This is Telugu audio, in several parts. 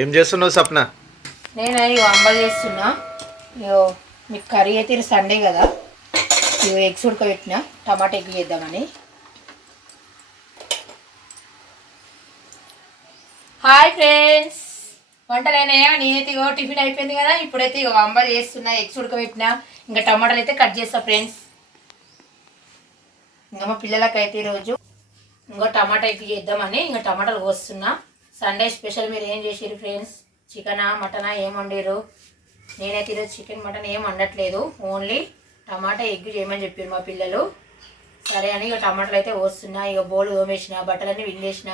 ఏం చేస్తున్నావు సప్న? నేను ఇగో అంబలు చేస్తున్నా. ఇగో మీకు కర్రీ అయితే సండే కదా, ఇగో ఎగ్స్ ఉడకబెట్టిన, టమాటా ఎగ్ చేద్దామని. హాయ్ ఫ్రెండ్స్, వంటలైనాయా? నేనైతే ఇగో టిఫిన్ అయిపోయింది కదా, ఇప్పుడైతే ఇగో అంబలు చేస్తున్నా, ఎగ్స్ ఉడకబెట్టిన, ఇంకా టమాటాలు అయితే కట్ చేస్తా ఫ్రెండ్స్. ఇంకా మా పిల్లలకైతే ఈరోజు ఇంకో టమాటా ఎగ్ చేద్దామని ఇంకా టమాటాలు కోస్తున్నా. సండే స్పెషల్ మీరు ఏం చేసారు ఫ్రెండ్స్? చికెనా మటనా ఏం వండారు? నేనైతే ఈరోజు చికెన్ మటన్ ఏం వండట్లేదు, ఓన్లీ టమాటా ఎగ్ చేయమని చెప్పారు మా పిల్లలు. సరే అని ఇక టమాటాలు అయితే కోస్తున్నా. ఇక బోల్ తోమేసిన, బట్టలన్నీ విండేసిన.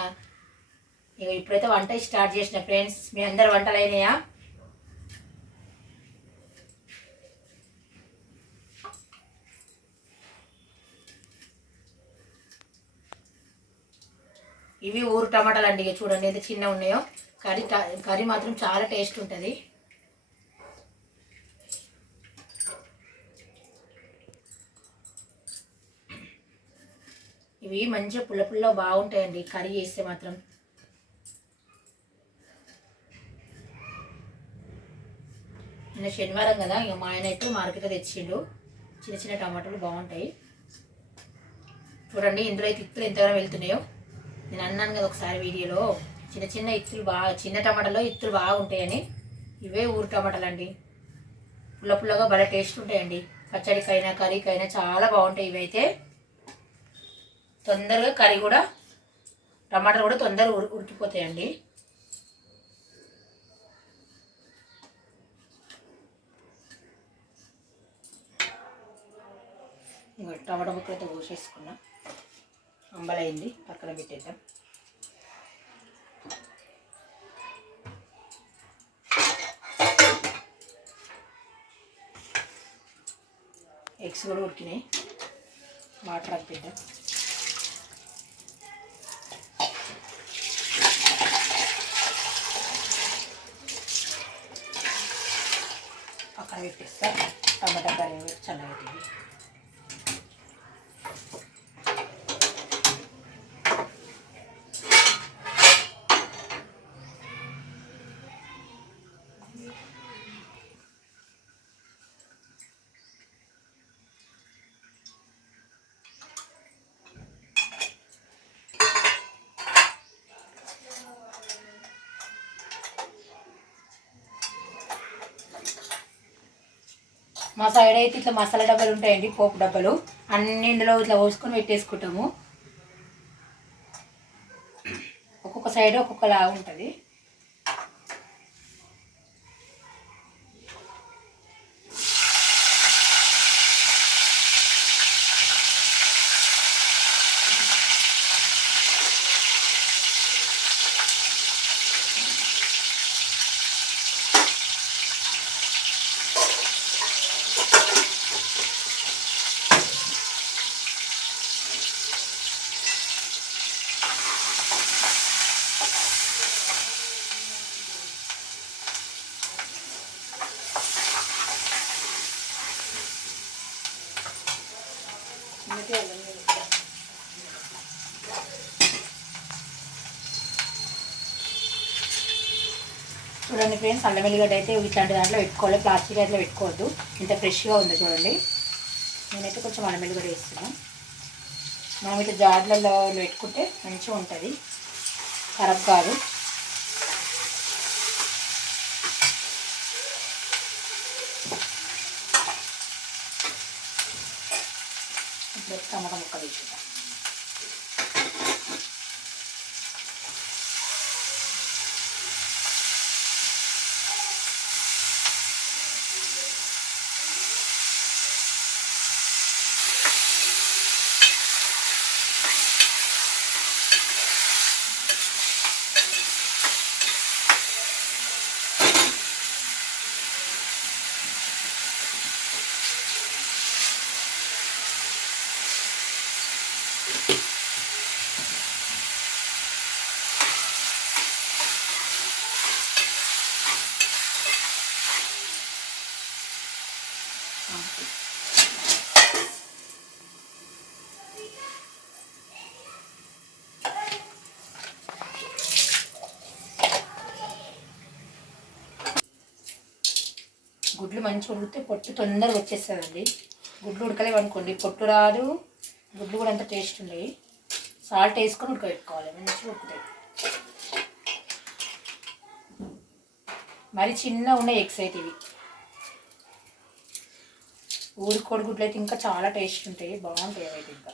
ఇక ఇప్పుడైతే వంట స్టార్ట్ చేసిన ఫ్రెండ్స్. మీ అందరు వంటలు అయినాయా? ఇవి ఊరు టమాటాలు అండి, ఇక చూడండి ఎంత చిన్నగా ఉన్నాయో. కర్రీ మాత్రం చాలా టేస్ట్ ఉంటుంది. ఇవి మంచిగా పుల్ల పుల్ల బాగుంటాయండి కర్రీ చేస్తే మాత్రం. నిన్న శనివారం కదా, ఇక మా ఆయన అయితే మార్కెట్ తెచ్చిండు. చిన్న చిన్న టమాటాలు బాగుంటాయి చూడండి. ఇందులో అయితే ఇత్తులు ఎంతగానో వెళ్తున్నాయో. నేను అన్నాను కదా ఒకసారి వీడియోలో, చిన్న చిన్న ఇత్తులు చిన్న టమాటాలో ఇత్తులు బాగుంటాయని. ఇవే ఊరు టమాటాలు అండి, పుల్ల పుల్లగా భలే టేస్ట్ ఉంటాయండి. పచ్చడికైనా కర్రీకైనా చాలా బాగుంటాయి. ఇవైతే తొందరగా కర్రీ కూడా, టమాటాలు కూడా తొందరగా ఉడికిపోతాయండి. టమాటా ముక్కలతో కోసేసుకున్నా, అంబలైంది, పక్కన పెట్టేద్దాం. ఎగ్స్ కూడా ఉడికినాయి, వాటర్ అప్పిద్దాం. పక్కన పెట్టేస్తా. టమాటా కర్రీ చల్లబెట్టింది. మా సైడ్ అయితే ఇట్లా మసాలా డబ్బాలు ఉంటాయండి, పోపు డబ్బాలు. అన్ని ఇందులో ఇట్లా పోసుకొని పెట్టేసుకుంటాము. ఒక్కొక్క సైడ్ ఒక్కొక్కలా ఉంటుంది. చూడండి ఫ్రెండ్స్, అల్లం వెల్లిగడ్డ అయితే ఇట్లాంటి దాంట్లో పెట్టుకోవాలి, ప్లాస్టిక్ అయితే పెట్టుకోవద్దు. ఇంత ఫ్రెష్గా ఉంది చూడండి. నేనైతే కొంచెం అల్లం వెల్లిగడ్డ వేస్తున్నాను. మనం ఇట్లా జార్లలో పెట్టుకుంటే మంచిగా ఉంటుంది, ఖరాబ్ కాదు. ఇప్పుడు టమాటా ముక్కలు వేసుకుంటాం. గుడ్లు మంచిగా ఉడికితే పొట్టు తొందరగా వచ్చేస్తుందండి. గుడ్లు ఉడకలేవనుకోండి పొట్టు రాదు, గుడ్లు కూడా అంత టేస్ట్ ఉండేవి. సాల్ట్ వేసుకొని ఉడకబెట్టుకోవాలి, మంచిగా ఉడుకుతాయి. మరి చిన్న ఉన్నాయి ఎగ్స్ అయితే ఇవి. ఊరి కోడిగుడ్లు అయితే ఇంకా చాలా టేస్ట్ ఉంటాయి, బాగుంటాయి అయితే ఇంకా.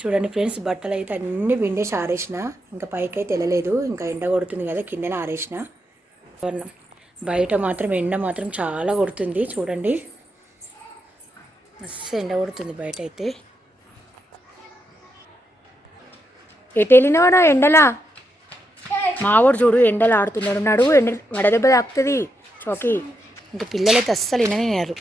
చూడండి ఫ్రెండ్స్, బట్టలు అయితే అన్నీ విండేసి ఆరేసిన, ఇంకా పైకి అయితే వెళ్ళలేదు, ఇంకా ఎండ కొడుతుంది కదా కిందనే ఆరేసిన. బయట మాత్రం ఎండ మాత్రం చాలా కొడుతుంది చూడండి, మస్తు ఎండ కొడుతుంది బయట అయితే. ఎటు వెళ్ళినవాడా ఎండలా? మావాడు చూడు ఎండలు ఆడుతున్నాడు, నడువు ఎండ వడదెబ్బ తాకుతుంది చోకి. ఇంకా పిల్లలైతే అస్సలు విననేనారు.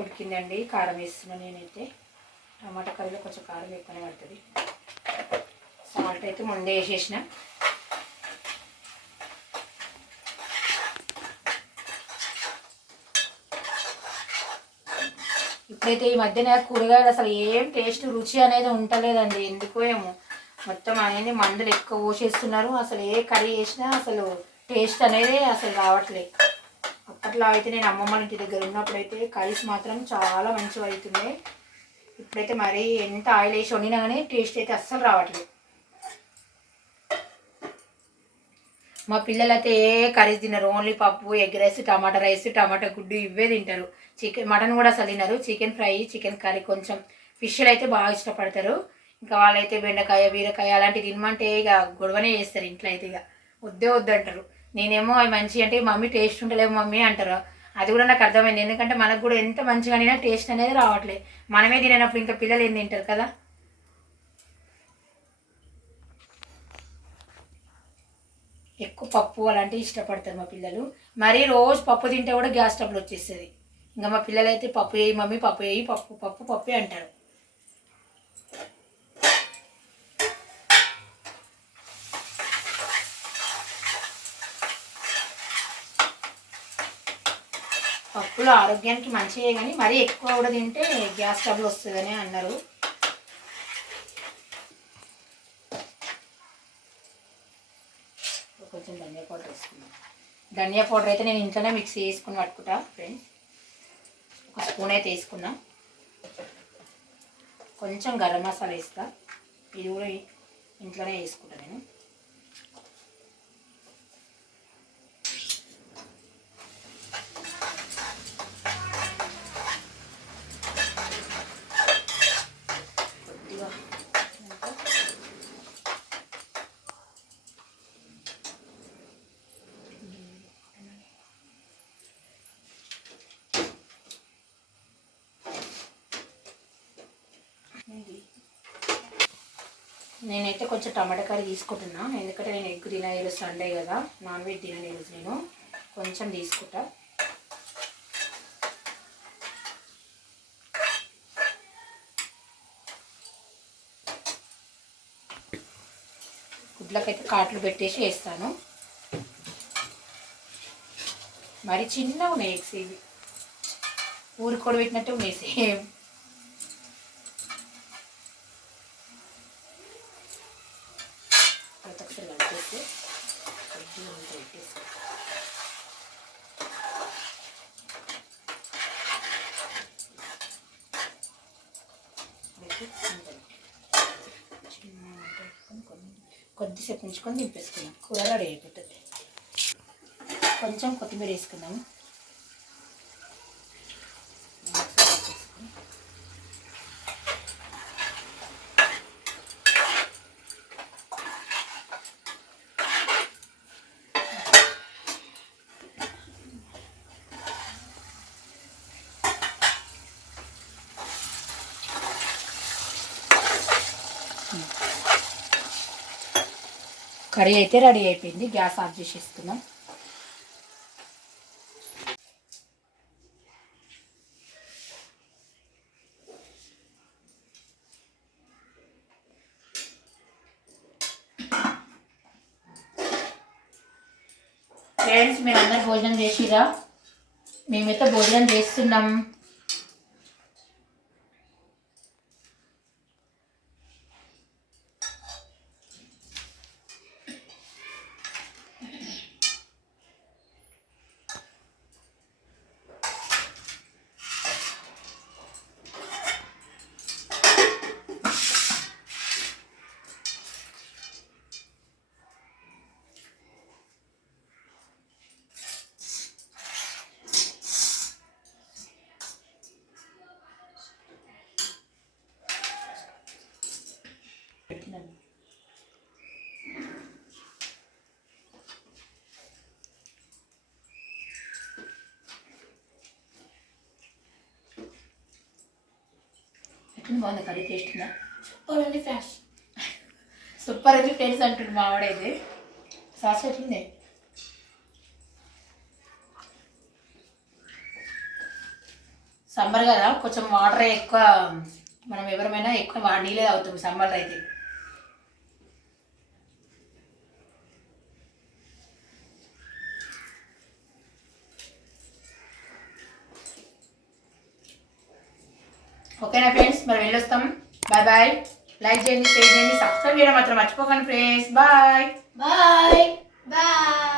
ఉడికిందండి, కారం వేస్తున్నాను నేనైతే. టమాటా కర్రీలో కొంచెం కారం ఎక్కువనే పడుతుంది. సాల్ట్ అయితే ముందే వేసేసిన. ఇప్పుడైతే ఈ మధ్యన కూరగాయలు అసలు ఏం టేస్ట్ రుచి అనేది ఉండలేదండి, ఎందుకో ఏమో. మొత్తం అనేది మందులు ఎక్కువ పోసేస్తున్నారు, అసలు ఏ కర్రీ చేసినా అసలు టేస్ట్ అనేది అసలు రావట్లేదు. అప్పట్లో అయితే నేను అమ్మమ్మ ఇంటి దగ్గర ఉన్నప్పుడైతే కర్రీస్ మాత్రం చాలా మంచిగా అవుతున్నాయి. ఇప్పుడైతే మరీ ఎంత ఆయిల్ వేసి వండినా కానీ టేస్ట్ అయితే అస్సలు రావట్లేదు. మా పిల్లలైతే ఏ కర్రీస్ తినరు, ఓన్లీ పప్పు, ఎగ్ రైస్, టమాటా రైస్, టమాటా గుడ్డు ఇవే తింటారు. మటన్ కూడా అసలు తినరు. చికెన్ ఫ్రై, చికెన్ కర్రీ, కొంచెం ఫిష్లు అయితే బాగా ఇష్టపడతారు. ఇంకా వాళ్ళైతే బెండకాయ, బీరకాయ అలాంటివి తినమంటే ఇక గొడవనే చేస్తారు ఇంట్లో అయితే. ఇక వద్దే వద్దంటారు. నేనేమో అవి మంచి అంటే మమ్మీ టేస్ట్ ఉంటలేవు మమ్మీ అంటారు. అది కూడా నాకు అర్థమైంది, ఎందుకంటే మనకు కూడా ఎంత మంచిగా టేస్ట్ అనేది రావట్లేదు. మనమే తినప్పుడు ఇంకా పిల్లలు ఏం తింటారు కదా. ఎక్కువ పప్పు అలాంటివి ఇష్టపడతారు మా పిల్లలు. మరీ రోజు పప్పు తింటే కూడా గ్యాస్ ట్రబుల్ వచ్చేస్తుంది. ఇంకా మా పిల్లలు అయితే పప్పు వేయి మమ్మీ, పప్పు వేయి, పప్పు పప్పు పప్పే అంటారు. పప్పులు ఆరోగ్యానికి మంచిదే, కానీ మరీ ఎక్కువ కూడా తింటే గ్యాస్ ట్రబుల్ వస్తుందని అన్నారు. కొంచెం ధనియా పౌడర్ వేసుకున్నాను. ధనియా పౌడర్ అయితే నేను ఇంట్లోనే మిక్సీ వేసుకుని పట్టుకుంటా ఫ్రెండ్స్. ఒక స్పూన్ అయితే వేసుకున్నా. కొంచెం గరం మసాలా వేస్తా, ఇది కూడా ఇంట్లోనే వేసుకుంటా నేను. కొద్దిగా నేనైతే కొంచెం టమాటా కర్రీ తీసుకుంటున్నా, ఎందుకంటే నేను ఎగ్ తిన, ఈరోజు సండే కదా, నాన్ వెజ్ తినను ఈరోజు నేను. కొంచెం తీసుకుంటా. గుడ్లకైతే కాట్లు పెట్టేసి వేస్తాను. మరి చిన్నగా ఉన్నాయి ఎగ్స్, ఇవి ఊరికి కూడా పెట్టినట్టు ఉన్నాయి సేమ్. ఒకసారి కలిపేసి కొద్దిగా పెట్టేసి కొద్దిసేపు ఉంచుకొని దింపేసుకుందాం. కూర రెడీ అయిపోతుంది. కొంచెం కొత్తిమీర వేసుకుందాము. కర్రీ అయితే రెడీ అయిపోయింది. గ్యాస్ ఆఫ్ చేసేసుకుందాం. ఫ్రెండ్స్, మీరు అందరు భోజనం చేసిరా? మేమైతే భోజనం చేస్తున్నాం. బాగుంది కర్రీ. టేస్ట్ ఉందా? సూపర్ ఉంది ఫ్రెండ్స్. సూపర్ ఉంది ఫ్రెండ్స్ అంటుంది మావాడైతే. సాస్ ఎట్లుంది? సమ్మర్ కదా, కొంచెం వాటర్ ఎక్కువ, మనం ఎవరమైనా ఎక్కువ నీళ్ళే తాగుతాం సమ్మర్లో అయితే. ఓకేనా ఫ్రెండ్స్, మరి వెళ్ళొస్తాం. Bye bye. లైక్ చేయండి, షేర్ చేయండి, సబ్స్క్రైబ్ చేయడం మాత్రం మర్చిపోకండి ఫ్రెండ్స్. Bye bye bye.